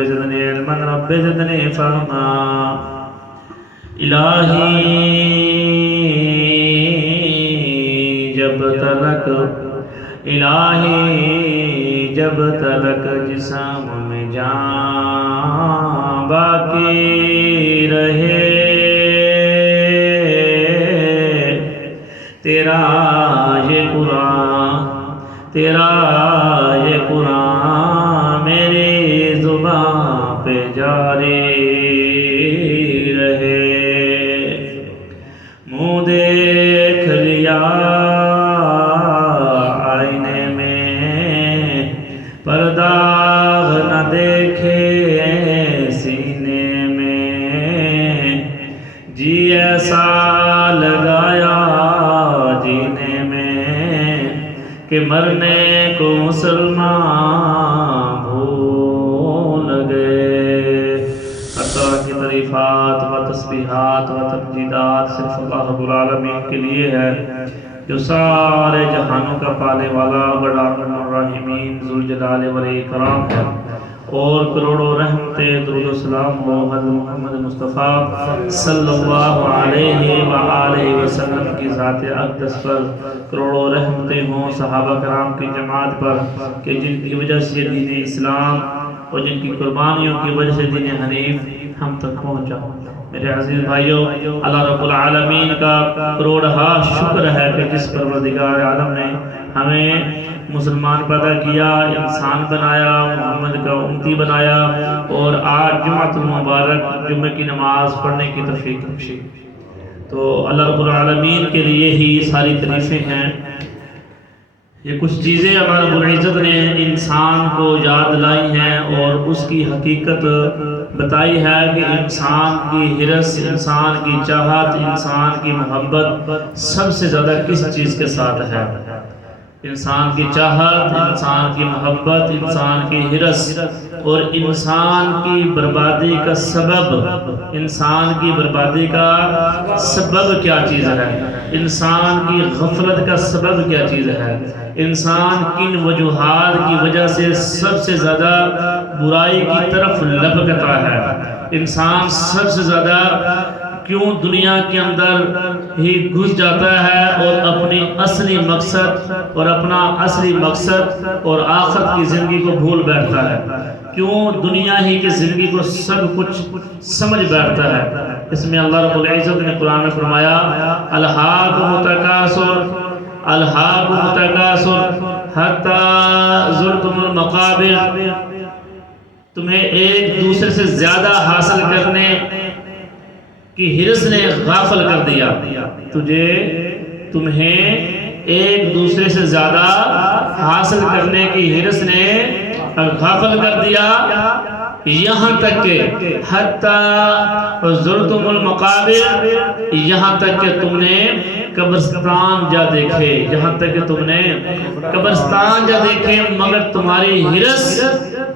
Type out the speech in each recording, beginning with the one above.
رب زدنی علما رب زدنی فہما الہی جب تلک الہی جب تلک جسم میں جان باقی رہے تیرا یہ قرآن میری زبان پہ جاری رہے منہ دیکھ لیا آئینے میں پر داغ نہ دیکھے سینے میں جی ایسا لگایا جینے میں کہ مرنے کو مسلمان بھول گئے۔ اللہ کی تعریفات و تسبیحات و تمجیدات صرف اللہ رب العالمین کے لیے ہے جو سارے جہانوں کا پالنے والا بڑا ارحم الراحمین ذوالجلال والاکرام ہے، اور کروڑوں رحمتیں درود و سلام ہو حضرت محمد مصطفیٰ صلی اللہ علیہ وآلہ وسلم کی ذات اقدس پر، کروڑوں رحمتیں ہوں صحابہ کرام کی جماعت پر کہ جن کی وجہ سے دین اسلام اور جن کی قربانیوں کی وجہ سے دین حنیف ہم تک پہنچا۔ میرے عزیز بھائیوں، اللہ رب العالمین کا کروڑہا شکر ہے کہ جس پروردگار عالم نے ہمیں مسلمان پیدا کیا، انسان بنایا، محمد کا امتی بنایا، اور آج جمعۃ المبارک جمعہ کی نماز پڑھنے کی توفیق بخشی۔ تو اللہ رب العالمین کے لیے ہی ساری تعریفیں ہیں۔ یہ کچھ چیزیں اللہ رب العزت نے انسان کو یاد لائی ہیں اور اس کی حقیقت بتائی ہے کہ انسان کی حرص، انسان کی چاہت، انسان کی محبت سب سے زیادہ کس چیز کے ساتھ ہے؟ انسان کی چاہت، انسان کی محبت، انسان کی حرص، اور انسان کی بربادی کا سبب، انسان کی بربادی کا سبب کیا چیز ہے؟ انسان کی غفلت کا سبب کیا چیز ہے؟ انسان کن وجوہات کی وجہ سے سب سے زیادہ برائی کی طرف لپکتا ہے؟ انسان سب سے زیادہ کیوں دنیا کے اندر ہی گھس جاتا ہے اور اپنی اصلی مقصد اور اپنا اصلی مقصد اور آخرت کی زندگی کو بھول بیٹھتا ہے؟ کیوں دنیا ہی کی زندگی کو سب کچھ سمجھ بیٹھتا ہے؟ اس میں اللہ رب العزت نے قرآن میں فرمایا الہاکم التکاثر الہاکم التکاثر حتی زرتم المقابر، تمہیں ایک دوسرے سے زیادہ حاصل کرنے کی حرص نے غافل کر دیا، تمہیں ایک دوسرے سے زیادہ حاصل کرنے کی حرص نے غافل کر دیا، یہاں تک کہ حتی زرتم المقابر، یہاں تک کہ تم نے قبرستان جا دیکھے، یہاں تک کہ تم نے قبرستان جا دیکھے، مگر تمہاری حرص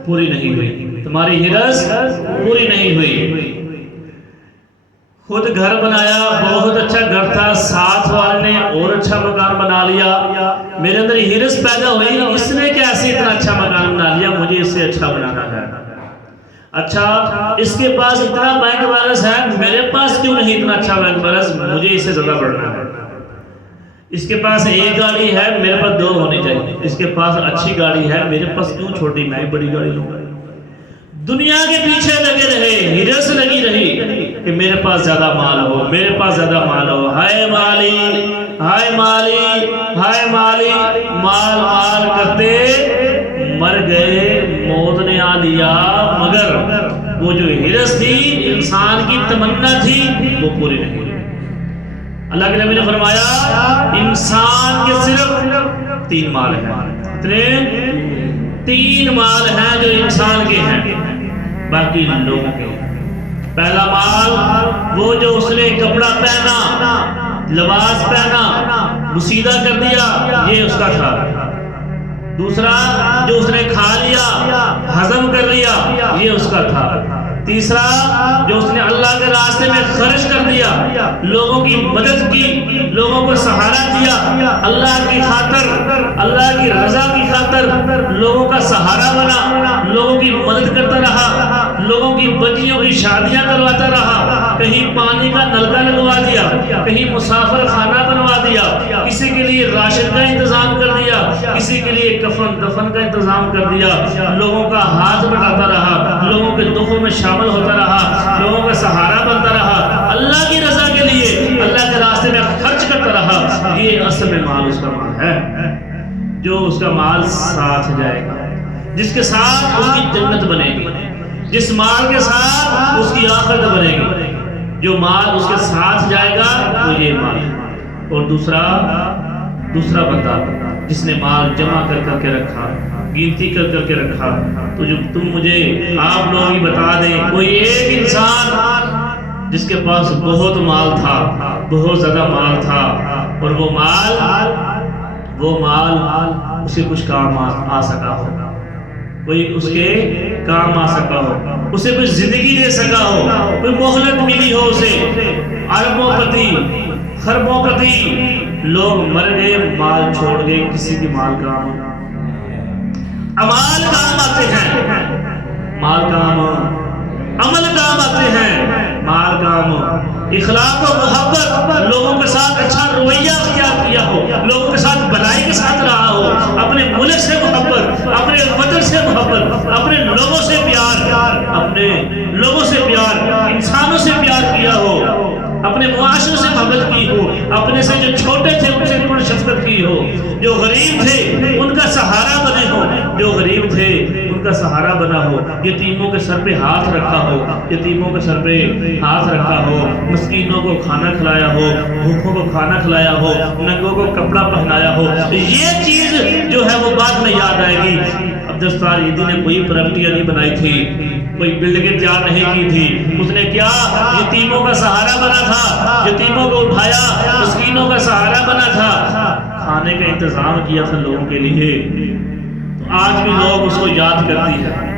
پوری نہیں ہوئی، تمہاری حرص پوری نہیں ہوئی۔ خود گھر بنایا، بہت اچھا گھر تھا، ساتھ والے نے اور اچھا مکان بنا لیا، میرے اندر حرص پیدا ہوئی اس نے کیسے اتنا اچھا مکان بنا لیا، مجھے اس سے اچھا بنانا ہے۔ اچھا اس کے پاس اتنا بینک بیلنس ہے، میرے پاس کیوں نہیں اتنا اچھا بینک بیلنس، مجھے اس سے زیادہ بڑھنا ہے۔ اس کے پاس ایک گاڑی ہے، میرے پاس دو ہونی چاہیے۔ اس کے پاس اچھی گاڑی ہے، میرے پاس کیوں چھوٹی، میں بڑی گاڑی لوں گا۔ دنیا کے پیچھے لگے رہے، حرص لگی رہی کہ میرے پاس زیادہ مال ہو، میرے پاس زیادہ مال ہو، ہائے مالی ہائے مالی ہائے مالی، مال مال کرتے مر گئے، موت نے آ لیا، مگر وہ جو حرص تھی، انسان کی تمنا تھی، وہ پوری نہیں ہوئی۔ اللہ کے نبی نے فرمایا انسان کے صرف تین مال ہیں، کتنے؟ تین مال ہیں جو انسان کے ہیں، باقی لوگوں کے۔ پہلا مال وہ جو اس نے کپڑا پہنا، لباس پہنا، بسیدہ کر دیا، یہ اس کا تھا۔ دوسرا جو اس نے کھا لیا، ہضم کر لیا، یہ اس کا تھا۔ تیسرا جو اس نے اللہ کے راستے میں خرچ کر دیا، لوگوں کی مدد کی، لوگوں کو سہارا دیا، اللہ کی خاطر، اللہ کی رضا کی خاطر لوگوں کا سہارا بنا، لوگوں کی مدد کرتا رہا، لوگوں کی بچیوں کی شادیاں کرواتا رہا، کہیں پانی کا نلکا لگوا دیا، کہیں مسافر خانہ بنوا دیا، کسی کے لیے راشن کا انتظام کر دیا، کسی کے لیے کفن دفن کا انتظام کر دیا، لوگوں کا ہاتھ بٹاتا رہا، لوگوں کے دکھوں میں شامل ہوتا رہا، لوگوں کا سہارا بنتا رہا، اللہ کی رضا کے لیے اللہ کے راستے میں خرچ کرتا رہا۔ یہ اصل میں مال اس کا مال ہے، جو اس کا مال ساتھ جائے گا، جس کے ساتھ اس کی جنت بنے گی، جس مال کے ساتھ اس کی آخرت بنے گی، جو مال اس کے ساتھ جائے گا وہ یہ مال ہے۔ اور دوسرا بندہ جس نے مال جمع کر کے رکھا، گنتی کر کے رکھا، تو جو تم مجھے آپ لوگ ہی بتا دیں کوئی ایک انسان جس کے پاس بہت مال تھا، بہت زیادہ مال تھا، اور وہ مال اسے کچھ کام آ سکا ہو، کوئی اس کے کام آ سکا ہو، اسے کوئی زندگی دے سکا ہو، کوئی مہلت ملی ہو اسے، اربوں پتی خربوں پتی لوگ مر گئے، مال چھوڑ گئے، کسی کی مال کام عمال کام آتے ہیں، مال کام عمل کام آتے ہیں، مال کام اخلاق و محبت، لوگوں کے ساتھ اچھا رویہ اختیار کیا ہو، لوگوں کے ساتھ بھلائی کے ساتھ رہا ہو، اپنے ملک سے محبت، اپنے وطن سے محبت، اپنے لوگوں سے پیار، انسانوں سے پیار کیا ہو، اپنے معاشروں سے محبت کی ہو، اپنے سے جو چھوٹے تھے ان سے تھوڑی شفقت کی ہو، جو غریب تھے ان کا سہارا بنے ہو، جو غریب تھے ان کا سہارا بنا ہو، یتیموں کے سر پہ ہاتھ رکھا ہو، یتیموں کے سر پہ ہاتھ رکھا ہو، مسکینوں کو کھانا کھلایا ہو، بھوکوں کو کھانا کھلایا ہو، ننگوں کو کپڑا پہنایا ہو، یہ چیز جو ہے وہ بعد میں یاد آئے گی۔ عبدالستار عیدی نے کوئی پراپرٹیاں نہیں بنائی تھی، کوئی بلڈنگیں تیار نہیں کی تھی، اس نے کیا یتیموں کا سہارا بنا تھا، یتیموں کو اٹھایا، مسکینوں کا سہارا بنا تھا، کھانے کا انتظام کیا تھا لوگوں کے لیے۔ تو آج بھی لوگ اس کو یاد کرتی ہیں،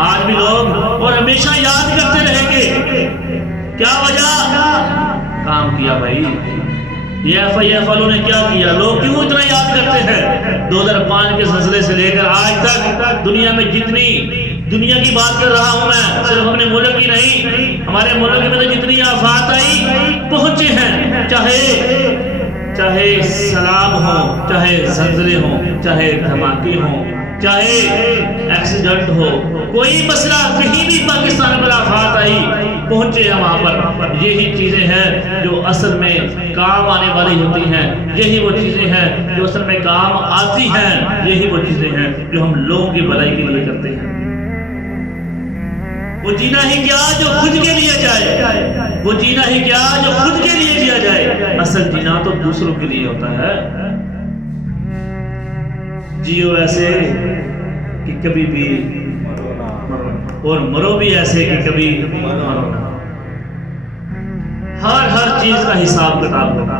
آج بھی لوگ اور ہمیشہ یاد کرتے رہیں گے۔ کیا وجہ؟ کام کیا بھائی، یہ ایف آئی ایف والوں نے کیا کیا، لوگ کیوں اتنا یاد کرتے ہیں؟ 2005 کے زلزلے سے لے کر آج تک دنیا میں جتنی دنیا کی بات کر رہا ہوں میں، صرف اپنے ملک کی نہیں، ہمارے ملک میں تو جتنی آفات آئی پہنچے ہیں، چاہے سیلاب ہو، چاہے زلزلے ہوں، چاہے دھماکے ہوں، چاہے ایکسیڈنٹ ہو، کوئی مسئلہ کہیں بھی پاکستان پر آفات آئی پہنچے ہیں وہاں پر۔ یہی چیزیں ہیں جو اصل میں کام آنے والی ہوتی ہیں، یہی وہ چیزیں ہیں جو اصل میں کام آتی ہیں، یہی وہ چیزیں ہیں جو ہم لوگوں کی بھلائی کے لیے کرتے ہیں۔ وہ جینا ہی کیا جو خود کے لیے جائے، وہ جینا ہی کیا جو خود کے لیے جیا جائے، اصل جینا تو دوسروں کے لیے ہوتا ہے۔ جیو ایسے کہ کبھی بھی اور مرو بھی ایسے کہ کبھی مرو نہ۔ ہر چیز کا حساب کتاب ہوگا۔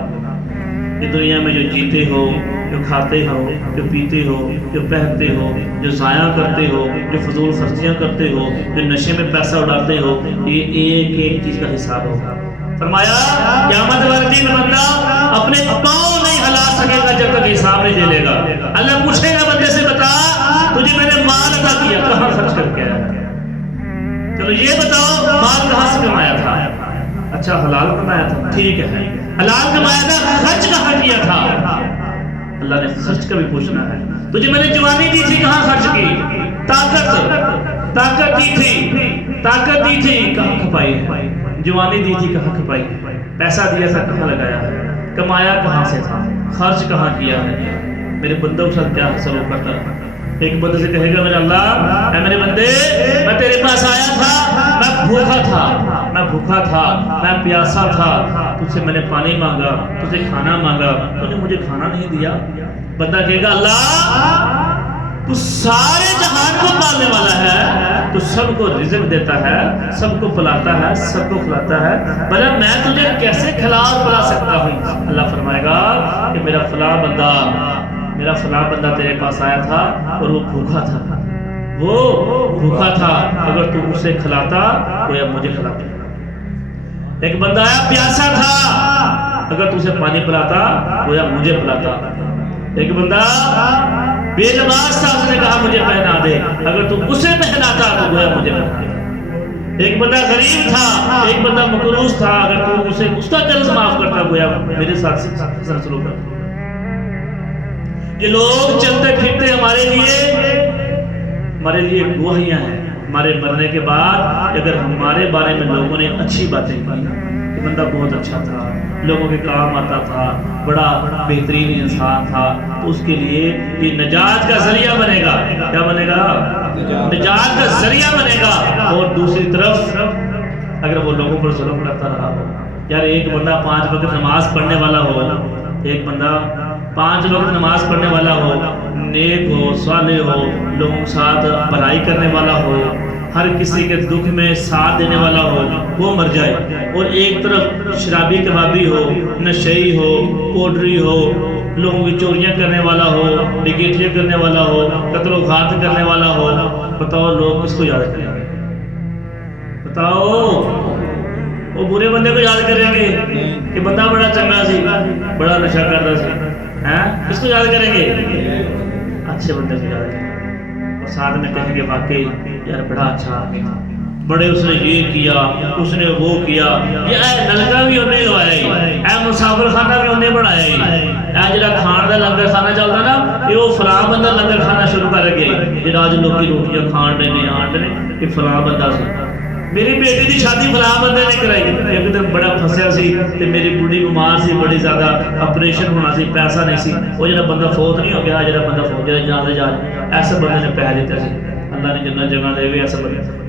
یہ دنیا میں جو جیتے ہو، جو کھاتے ہو، جو پیتے ہو، جو پہنتے ہو، جو ضائع کرتے ہو، جو فضول خرچیاں کرتے ہو، جو نشے میں پیسہ اڑاتے ہو، یہ ایک ایک چیز کا حساب ہوگا۔ فرمایا قیامت والے دن بندہ اپنے پاؤں نہیں ہلا سکے گا جب تک حساب نہیں دے لے گا۔ اللہ پوچھے گا بندے سے، بتا تجھے میں نے مال عطا کیا، کہاں خرچ کر کے آیا؟ چلو یہ بتاؤ مال کہاں سے کمایا تھا؟ اچھا حلال کمایا تھا، ٹھیک ہے، حلال کمایا تھا، خرچ کہاں کیا تھا؟ اللہ نے خرچ کا بھی پوچھنا ہے۔ تجھے میں نے جوانی دی تھی، کہاں خرچ کی؟ طاقت دی تھی کہاں کھپائی ہے؟ جوانی دی تھی کہاں کھپائی ہے؟ پیسہ دیا تھا کہاں لگایا ہے؟ کمایا کہاں سے تھا؟ خرچ کہاں کیا ہے؟ میرے بندوں کے ساتھ کیا سلوک کرتا ہے؟ ایک بندے سے کہے گا میرے اللہ، اے میرے بندے، میں تیرے پاس آیا تھا، میں بھوکا تھا، میں پیاسا تھا، تجھ سے میں نے پانی مانگا، تجھ سے کھانا مانگا، تو نے مجھے کھانا نہیں دیا۔ بندہ کہے گا اللہ تو سارے جہان کو پالنے والا ہے، تو سب کو رزق دیتا ہے، سب کو پلاتا ہے، سب کو کھلاتا ہے، بھلا میں تجھے کیسے کھلا اور پلا سکتا ہوں؟ اللہ فرمائے گا کہ میرا فلاں بندہ تیرے پاس آیا تھا اور وہ بھوکا تھا، اگر تو اسے کھلاتا تو یا مجھے کھلاتا۔ ایک بندہ آیا پیاسا تھا، اگر تو اسے پانی پلاتا تو یا مجھے پلاتا۔ ایک بندہ بے لباس تھا، اس نے کہا مجھے پہنا دے، اگر تو اسے پہناتا تو گویا مجھے پہنا۔ ایک بندہ غریب تھا، ایک بندہ مقروض تھا، اگر تو اسے اس کا قرض معاف کرتا گویا میرے ساتھ سلوک کرتا۔ یہ لوگ چلتے پھرتے ہمارے لیے گواہیاں ہیں۔ ہمارے مرنے کے بعد اگر ہمارے بارے میں لوگوں نے اچھی باتیں کی کہ بندہ بہت اچھا تھا، لوگوں کے کام آتا تھا، بڑا بہترین انسان تھا، تو اس کے لیے یہ نجات کا ذریعہ بنے گا۔ کیا بنے گا؟ نجات کا ذریعہ بنے گا۔ اور دوسری طرف اگر وہ لوگوں پر ظلم کرتا رہا ہو، یار ایک بندہ 5 وقت نماز پڑھنے والا ہو، ایک بندہ 5 وقت نماز پڑھنے والا ہو، نیک ہو، صالح ہو، لوگوں کے ساتھ بھلائی کرنے والا ہو، ہر کسی کے دکھ میں ساتھ دینے والا ہو، وہ مر جائے، اور ایک طرف شرابی کبابی ہو، نشئی ہو، پوڈری ہو، لوگوں کی چوریاں کرنے والا ہو، ڈکیٹیاں کرنے والا ہو، قتل و غارت کرنے والا ہو، بتاؤ لوگ کس کو یاد کریں گے؟ بتاؤ، وہ برے بندے کو یاد کریں گے کہ بندہ بڑا چنگا سی، بڑا نشہ کرتا سی؟ کس کو یاد کریں گے؟ اچھے بندے کو یاد کریں گے، اور ساتھ میں کہیں گے واقعی یار بڑا اچھا آدمی تھا، بڑے اس نے یہ کیا، اس نے وہ کیا، یہ اے نلکا بھی انہیں لوایا، اے مسافر خانہ بھی انہیں بڑھایا، اے جڑا کھان دا لنگر خانہ چلتا نا، یہ وہ فلاں بندہ لنگر خانہ شروع کر گیا، جڑا آج لوگ کی روٹیاں کھان رہے ہیں، یہ فلاں بندہ سی۔ میری بیٹی دی شادی فلاں بندے نے کرائی، ایک دن بڑا پھنسیا سی تے میری بڑی بیمار سی، بڑی زیادہ آپریشن ہونا سی، پیسہ نہیں سی، وہ جڑا بندہ فوت نہیں ہو گیا، جڑا بندہ فوت جانے جا ایسے بندے نے پیسے دیتے سی، اللہ نے جنت جگہ دے ہوئے ایسے بندے۔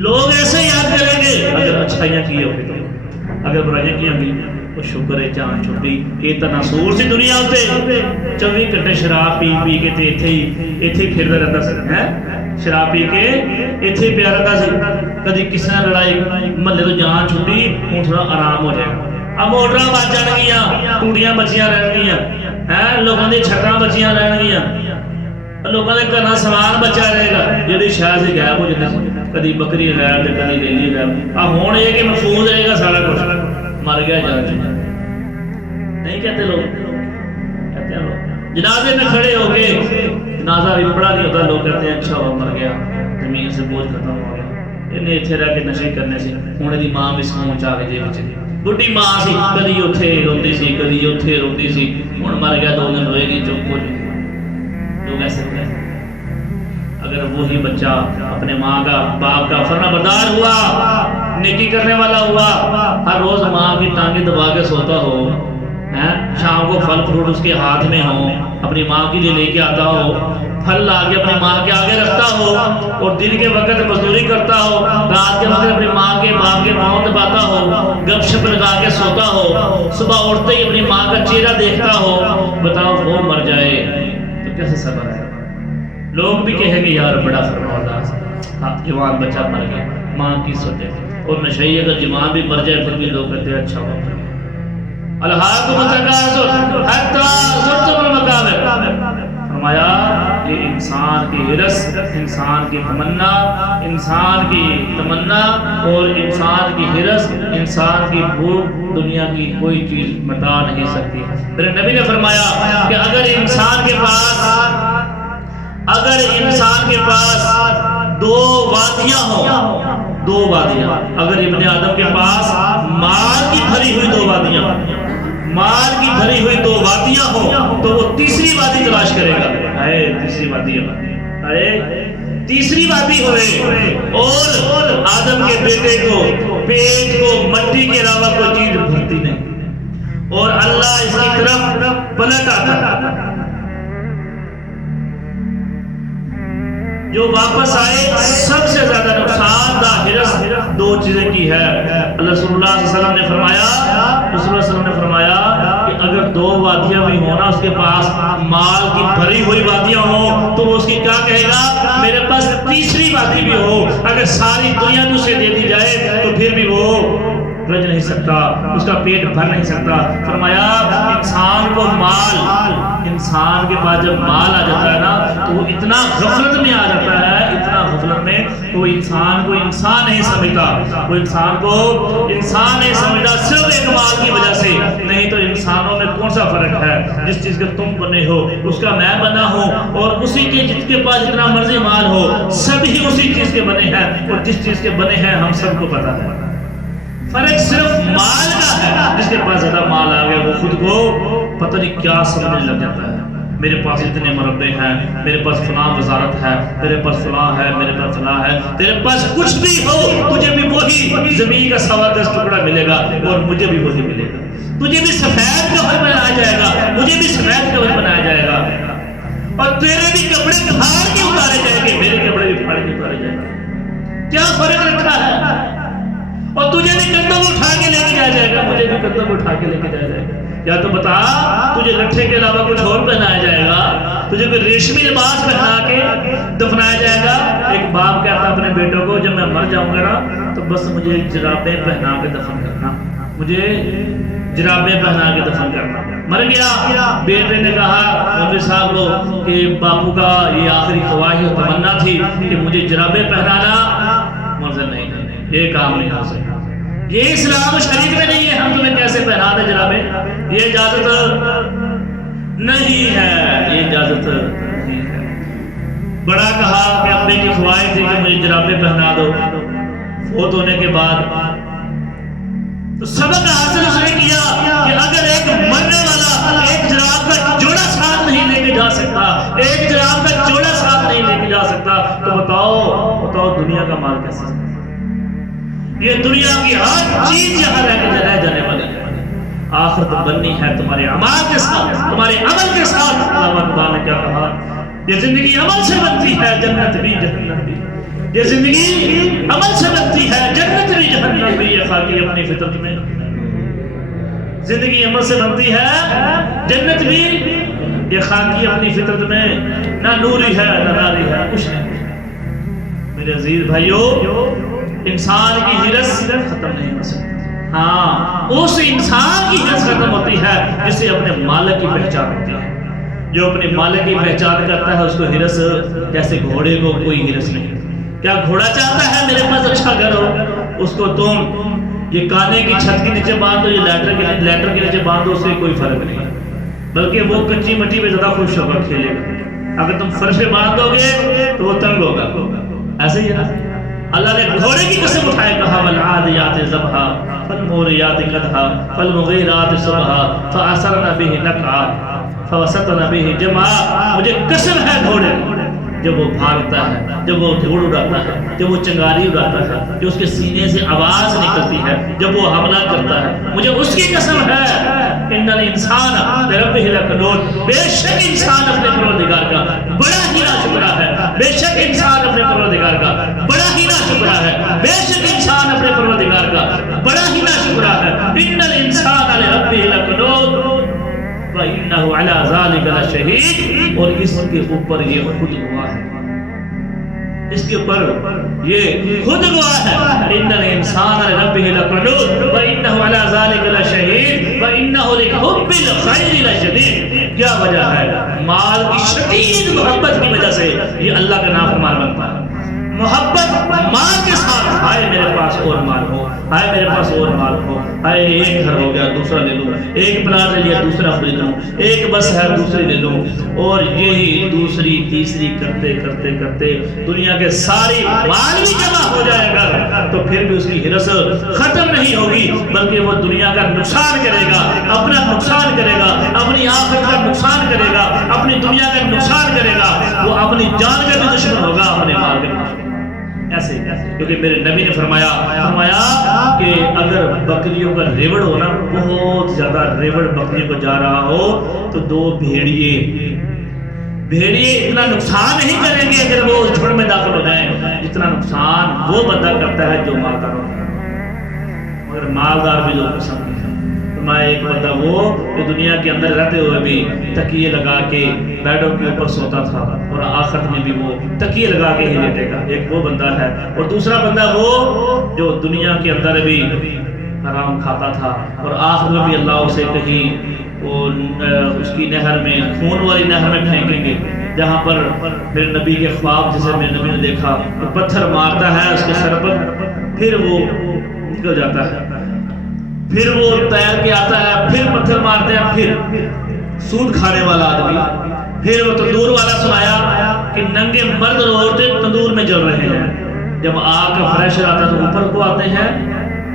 لوگ ایسے یاد کریں گے اگر اچھائیاں کی ہوگی تو، اگر برائیاں کی ہوگی تو شکر ہے جان چھٹی۔ یہ تناسور سی دنیا ہوتے 24 گھنٹے شراب پی پی کے تے ایتھے ہی پھردا رہتا سی، شراب پی کے ایتھے ہی پیا رہتا سی، کدی کسی نے لڑائی، محلے تو جان چھٹی، ہوں تھوڑا آرام ہو جائے گا، اب موٹر بچ جان گیاں، ٹوٹیاں بچیاں رہن گیاں، لوگوں کی چھٹاں بچیاں رہن گیاں، لوگوں کے گھر سامان بچا رہے گا، جہی شہر سے غائب ہو جاتی سی، کدی بکری غائب تے کدی ریلی غائب، ہوں یہ کہ محفوظ رہے گا سارا کچھ، مر گیا جان نہیں کہتے لوگ، کہتے ہیں لوگ جنازے میں کھڑے ہو کے، جنازہ بھی بڑا نہیں ہوتا، لوگ کہتے ہیں اچھا ہوا مر گیا، زمین سے بوجھ ختم ہو گیا، انہیں اتنے رہ کے نشے کرنے سے، ہوں دی ماں بھی سکون چاہ کے جیب چلی، بڑھی ماں سی، کدی اتھے روندی سی، کدی اتھے روندی سی، ہوں مر گیا 2 دن روئے گی، چپ ہو جائے۔ لوگ ایسے ہوتے ہیں۔ اگر وہی بچہ اپنے ماں کا، باپ کا فرما بردار ہوا، نیکی کرنے والا ہوا، ہر روز ماں کی ٹانگیں دبا کے سوتا ہو، شام کو پھل فروٹ اس کے ہاتھ میں ہو، اپنی ماں کے لیے لے کے آتا ہو، پھل لا کے اپنی ماں کے آگے رکھتا ہو، اور دن کے وقت مزدوری کرتا ہو، رات کے وقت اپنی ماں کے باپ کے پاؤں دباتا ہو، گپ شپ لگا کے سوتا ہو، صبح اٹھتے ہی اپنی ماں کا چہرہ دیکھتا ہو، بتاؤ وہ مر جائے تو کیسے صبر ہے؟ لوگ بھی کہیں گے یار بڑا فرماندار، جوان بچہ مر گیا، ماں کی سوتے، اور نشئی اگر جوان بھی مر جائے پھر بھی لوگ کہتے ہیں اچھا ہوا۔ الہاکم التکاثر حتی زرتم المقابر، فرمایا یہ انسان کی ہرس، انسان کی تمنا، انسان کی تمنا اور انسان کی ہرس، انسان کی بھوک، دنیا کی کوئی چیز مٹا نہیں سکتی۔ میرے نبی نے فرمایا کہ اگر انسان کے پاس 2 وادیاں ہوں، 2 وادیاں، اگر ابن آدم کے پاس مال کی بھری ہوئی 2 وادیاں، مال کی بھری ہوئی 2 وادیاں ہوں، تو وہ تیسری وادی تلاش کرے گا، اے تیسری وادی، اے تیسری وادی ہوئے، اور آدم کے بیٹے کو پیٹ کو مٹی کے علاوہ کوئی چیز بھرتی نہیں، اور اللہ اس کی طرف پلٹ آتا، جو واپس آئے سب سے زیادہ نقصان دہ ہرس 2 چیزیں کی ہے۔ اللہ صلی اللہ علیہ وسلم نے فرمایا کہ اگر 2 وادیاں بھی ہونا، اس کے پاس مال کی بھری ہوئی وادیاں ہوں، تو وہ اس کی کیا کہے گا؟ میرے پاس تیسری وادی بھی ہو، اگر ساری دنیا تجھے دے دی جائے تو پھر بھی وہ رج نہیں سکتا، اس کا پیٹ بھر نہیں سکتا۔ فرمایا انسان کو انسان کے پاس جب مال آ جاتا ہے نا تو وہ اتنا غفلت میں آ جاتا ہے، اتنا غفلت میں کہ وہ انسان کو انسان نہیں سمجھتا، وہ انسان کو انسان نہیں سمجھتا صرف ایک مال کی وجہ سے۔ نہیں تو انسانوں میں کون سا فرق ہے؟ جس چیز کے تم بنے ہو اس کا میں بنا ہوں، اور اسی کے جس کے پاس جتنا مرضی مال ہو سبھی اسی چیز کے بنے ہیں، اور جس چیز کے بنے ہیں ہم سب کو پتا ہے۔ فرق صرف مال کا ہے، جس کے پاس زیادہ مال آ گیا وہ خود کو پتہ نہیں کیا سمجھنے لگ جاتا ہے۔ میرے پاس اتنے مربع ہیں، میرے پاس فلاں وزارت ہے، میرے پاس فلاں ہے، میرے پاس فلاں ہے۔ تیرے پاس کچھ بھی ہو تجھے بھی وہی زمین کا 10.25 ٹکڑا ملے گا، اور مجھے بھی وہی ملے گا۔ تجھے بھی سفید کفن بنایا جائے گا، مجھے بھی سفید کفن بنایا جائے گا، اور تیرے بھی کپڑے پھاڑ کے اتارے جائیں گے، میرے کپڑے بھی پھاڑ کے اتارے جائیں گے۔ کیا فرق رکھا ہے؟ اور تجھے بھی کندھوں اٹھا کے لے کے جایا جائے گا، مجھے بھی کندھوں اٹھا کے لے کے جایا جائے گا۔ یا تو بتا تجھے لٹھے کے علاوہ کچھ اور پہنایا جائے گا؟ تجھے کوئی ریشمی لباس پہنا کے دفنایا جائے گا؟ ایک باپ کہتا اپنے بیٹوں کو جب میں مر جاؤں گا نا تو بس مجھے جرابیں پہنا کے دفن کرنا، مجھے جرابیں پہنا کے دفن کرنا۔ مر گیا، بیٹے نے کہا مولوی صاحب کو کہ باپو کا یہ آخری خواہش و تمنا تھی کہ مجھے جرابیں پہنانا، مولوی نہیں یہ کام نہیں ہو سکتا، یہ اسلام شریف میں نہیں ہے، ہم تمہیں کیسے پہنا دیں جرابیں؟ یہ اجازت نہیں ہے، یہ اجازت نہیں ہے۔ بڑا کہا کہ ابے کی خواہش تھی کہ مجھے جرابیں پہنا دو، فوت ہونے کے بعد تو سبق حاصل اس نے کیا کہ اگر ایک مرنے والا ایک جراب کا جوڑا ساتھ نہیں لے کے جا سکتا، ایک جراب کا جوڑا ساتھ نہیں لے کے جا سکتا، تو بتاؤ دنیا کا مال کیسے؟ یہ دنیا کی ہر چیز یہاں رہ جانے والی ہے، آخرت بننی ہے تمہارے اعمال کے ساتھ، تمہارے عمل کے ساتھ۔ اللہ تعالیٰ نے کیا کہا؟ یہ زندگی عمل سے بنتی ہے، جنت بھی جہنم بھی۔ یہ زندگی عمل سے بنتی ہے، جنت بھی جہنم بھی۔ یہ خاکی اپنی فطرت میں زندگی عمل سے بنتی ہے، جنت بھی، یہ خاکی اپنی فطرت میں نہ نوری ہے نہ ناری ہے، کچھ نہیں۔ میرے عزیز بھائیو، انسان کی ہرس ختم نہیں ہو سکتی۔ ہاں، اس انسان کی ہرس ختم ہوتی ہے جسے اپنے مالک کی پہچان ہوتی ہے۔ جو اپنے مالک کی پہچان کرتا ہے اس کو ہرس، جیسے گھوڑے کو کوئی ہرس نہیں۔ کیا گھوڑا چاہتا ہے میرے پاس اچھا گھر ہو؟ اس کو تم یہ کانے کی چھت کے نیچے باندھ دو، یہ لیٹر کے نیچے باندھ دو، اس سے کوئی فرق نہیں، بلکہ وہ کچی مٹی میں زیادہ خوش ہوگا، کھیلے گا۔ اگر تم فرش پہ باندھ دو گے تو وہ تنگ ہوگا۔ ایسے ہی ہے نا، اللہ نے گھوڑے کی قسم اٹھائے، کہا والعادیات ضبحا فالموریات قدحا فالمغیرات صبحا فاثرن به نقعا فوسطن به جمعا۔ مجھے قسم ہے گھوڑے، جب وہ بھاگتا ہے، جب وہ دھوڑ اڑاتا ہے، جب وہ چنگاری اڑاتا ہے، جو اس کے سینے سے آواز نکلتی ہے، جب وہ حملہ کرتا ہے، مجھے اس کی قسم ہے۔ ان الانسان لربہ لکنود، بے شک انسان اپنے پروردگار کا بڑا ہی ناشکرا ہے، بے شک انسان اپنے پروردگار کا بڑا ہی ناشکرا ہے، بے شک انسان اپنے پروردگار کا بڑا ہی ناشکرا ہے۔ ان الانسان لربہ لکنود وَإِنَّهُ عَلَى ذَلِكَ لَشَهِيدٌ، اور اس کے اوپر یہ خود گواہ ہے، اس کے اوپر یہ خود گواہ ہے۔ إِنَّ الْإِنسَانَ لِرَبِّهِ لَكَنُودٌ وَإِنَّهُ عَلَى ذَلِكَ لَشَهِيدٌ وَإِنَّهُ لِحُبِّ الْخَيْرِ لَشَدِيدٌ۔ کیا وجہ ہے؟ مال کی شدید محبت کی وجہ سے یہ اللہ کا نافرمان بنتا ہے۔ محبت مال کے ساتھ، ہائے میرے پاس اور مال ہو، ہائے میرے پاس اور مال ہو، ہائے ایک گھر ہو گیا دوسرا لے لوں، ایک پلاٹ لے لیا دوسرا خرید لوں، ایک بس ہے دوسری لے لوں، اور یہی دوسری تیسری کرتے کرتے کرتے دنیا کے ساری مال بھی جمع ہو جائے گا تو پھر بھی اس کی ہرس ختم نہیں ہوگی، بلکہ وہ دنیا کا نقصان کرے گا، اپنا نقصان کرے گا، اپنی آخرت کا نقصان کرے گا، اپنی دنیا کا نقصان کرے گا، وہ اپنی جان کا بھی دشمن ہوگا، اپنے مال کا بھی۔ ایسے کیونکہ میرے نبی نے فرمایا کہ اگر بکریوں کا ریوڑ ہو نا، بہت زیادہ ریوڑ بکریوں کو جا رہا ہو تو دو بھیڑیے اتنا نقصان نہیں کریں گے اگر وہ جھڑ میں داخل ہو جائیں جتنا نقصان وہ بندہ کرتا ہے جو مالدار ہوتا ہے۔ مگر مالدار بھی لوگ پسند نہیں کرتے۔ ایک بندہ وہ جو دنیا کے اندر رہتے ہوئے بھی تکیے لگا کے بیڈوں کے اوپر سوتا تھا اور آخرت میں بھی وہ تکیے لگا کے ہی لیٹے گا، ایک وہ بندہ ہے۔ اور دوسرا بندہ وہ جو دنیا کے اندر بھی حرام کھاتا تھا، اور آخر میں بھی اللہ اسے کہیں وہ اس کی نہر میں، خون والی نہر میں پھینکیں گے، جہاں پر میرے نبی کے خواب جسے میرے نبی نے دیکھا کہ پتھر مارتا ہے اس کے سر پر، پھر وہ نکل جاتا ہے، پھر وہ تیر کے آتا ہے، پھر پتھر مارتے ہیں، پھر سود کھانے والا آدمی، پھر وہ تندور والا سنایا کہ ننگے مرد اور عورتیں تندور میں جل رہے ہیں، جب آگ کا پریشر آتا ہے تو اوپر کو آتے ہیں،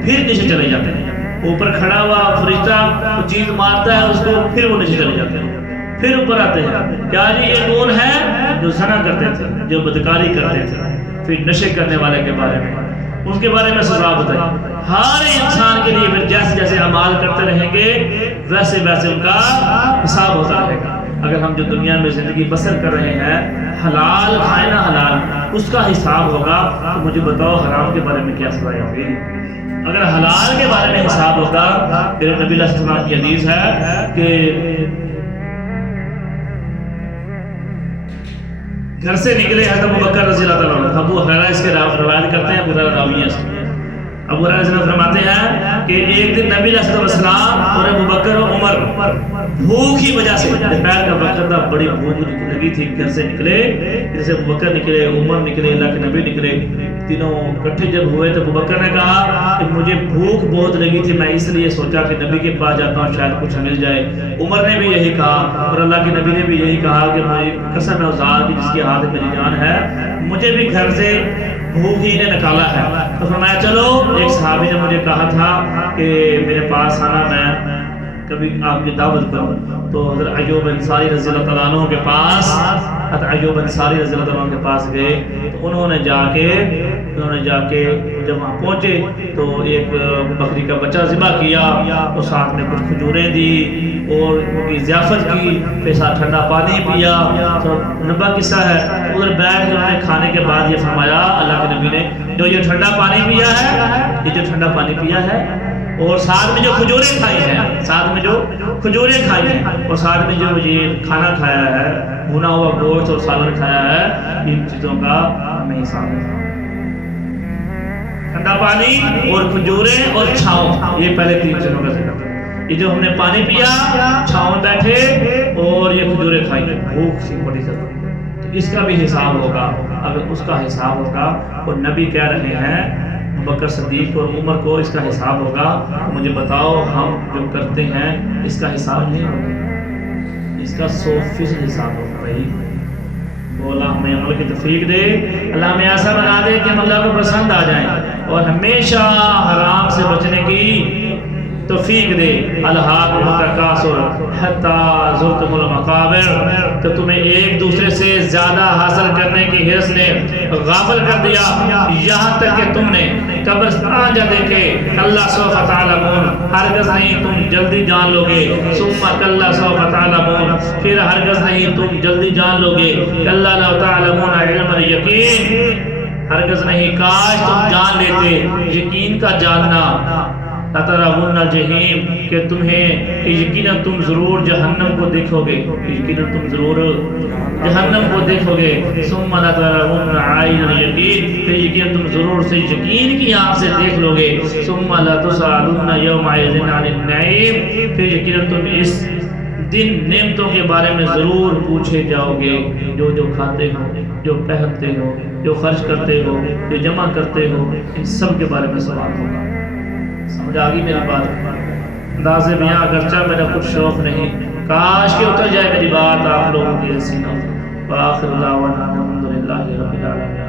پھر نیچے چلے جاتے ہیں، اوپر کھڑا ہوا فرشتہ وہ چیز مارتا ہے اس کو، پھر وہ نیچے چلے جاتے ہیں، پھر اوپر آتے ہیں، کیا جی یہ کون ہے؟ جو زنا کرتے تھے، جو بدکاری کرتے تھے، پھر نشے کرنے والے کے بارے میں، اس کے بارے میں سزا بتائی۔ ہر انسان کے لیے پھر جیسے جیسے اعمال کرتے رہیں گے ویسے ویسے ان کا حساب ہوتا رہے گا۔ اگر ہم جو دنیا میں زندگی بسر کر رہے ہیں، حلال کھائے نا حلال، اس کا حساب ہوگا، تو مجھے بتاؤ حرام کے بارے میں کیا سزا ہوگی؟ اگر حلال کے بارے میں حساب ہوگا، میرے نبی علیہ السلام کی حدیث ہے کہ گھر سے نکلے حضرت ابوبکر رضی اللہ تعالیٰ عنہ، ابو ہریرہ اس کے روایت کرتے ہیں، ابو ہریرہ راوی ہیں اس کے، ابو ہریرہ سے فرماتے ہیں کہ ایک دن نبی علیہ السلام اور ابوبکر و عمر بھوک کی وجہ سے، دوپہر کا وقت تھا، بڑی بھوک لگی تھی، گھر سے نکلے، جیسے ابوبکر نکلے، عمر نکلے، اللہ کے نبی نکلے، تینوں اکٹھے جب ہوئے تو ابوبکر نے کہا کہ مجھے بھوک بہت لگی تھی، میں اس لیے سوچا کہ نبی کے پاس جاتا ہوں شاید کچھ مل جائے۔ عمر نے بھی یہی کہا اور اللہ کے نبی نے بھی یہی کہا کہ مجھے قسم ہے اس ذات کی جس کے ہاتھ میں میری جان ہے، مجھے بھی گھر سے بھوک ہی نے نکالا ہے۔ تو فرمایا چلو، ایک صحابی نے مجھے کہا تھا کہ میرے پاس آنا، میں کبھی آپ کی دعوت کروں، تو حضرت ایوب انصاری رضی اللہ تعالیٰ عنہ کے پاس، حضرت ایوب انصاری رضی اللہ تعالیٰ عنہ کے پاس گئے، تو انہوں نے جا کے جب وہاں پہنچے تو ایک بکری کا بچہ ذبح کیا، اور ساتھ میں کچھ کھجوریں دی اور ان کی ضیافت کی، پھر ساتھ ٹھنڈا پانی پیا، تو لمبا قصہ ہے۔ ادھر بیٹھ کے انہوں نے کھانے کے بعد یہ فرمایا اللہ کے نبی نے، جو یہ ٹھنڈا پانی پیا ہے، یہ جو ٹھنڈا پانی پیا ہے، اور ساتھ میں جو کھجوریں کھائی ہیں، ساتھ میں جو کھجوریں کھائی ہیں، اور ساتھ میں جو یہ کھانا کھایا ہے، بھنا ہوا گوشت اور سالن کھایا ہے، ان چیزوں کا ہمیں حساب ہے۔ ٹھنڈا پانی اور کھجوریں اور چھاؤں، یہ پہلے تین چیزوں کا ذکر ہے۔ یہ جو ہم نے پانی پیا، چھاؤں بیٹھے اور یہ کھجوریں کھائی، بھوک سی بڑی زیادہ، تو اس کا بھی حساب ہوگا۔ اگر اس کا حساب ہوگا، اور نبی کہہ رہے ہیں ابوبکر صدیق اور عمر کو اس کا حساب ہوگا، تو مجھے بتاؤ ہم جو کرتے ہیں اس کا حساب نہیں ہوگا، اس کا 100% حساب ہوگا بھائی۔ تو اللہ ہمیں عمل کی توفیق دے، اللہ ہمیں ایسا بنا دے کہ ہم اللہ کو پسند آ جائیں، اور ہمیشہ حرام سے بچنے کی توفیق دے۔ الہاکم التکاثر حتی زرتم المقابر، تو تمہیں ایک دوسرے سے زیادہ حاصل کرنے کی حرص نے غافل کر دیا، یہاں تک کہ تم نے قبرستان جا دیکھے، کلا سوف تعلمون، ہرگز نہیں تم جلدی جان لو گے، ثم کلا سوف تعلمون، پھر ہرگز نہیں تم جلدی جان لو گے، کلا لو تعلمون علم الیقین، ہرگز نہیں کاش تم جان لیتے یقین کا جاننا، لترون الجحیم، کہ تمہیں کہ یقیناً تم ضرور جہنم کو دیکھو گے، یقیناً تم ضرور جہنم کو دیکھو گے، ثم لترون عین الیقین، پھر یقیناً تم ضرور سے یقین کی آنکھ سے دیکھ لو گے، ثم لتسألن یومئذ عن النعیم، پھر یقیناً تم اس دن نعمتوں کے بارے میں ضرور پوچھے جاؤ گے، جو جو کھاتے ہو، جو پہنتے ہو، جو خرچ کرتے ہو، جو جمع کرتے ہو، ان سب کے بارے میں سوال ہوگا۔ سمجھ آگئی میری بات؟ انداز بیاں اگرچہ میرا کچھ شوق نہیں، کاش کہ اتر جائے میری بات آپ لوگوں کی سینوں۔ وآخر دعوانا الحمدللہ رب العالمین۔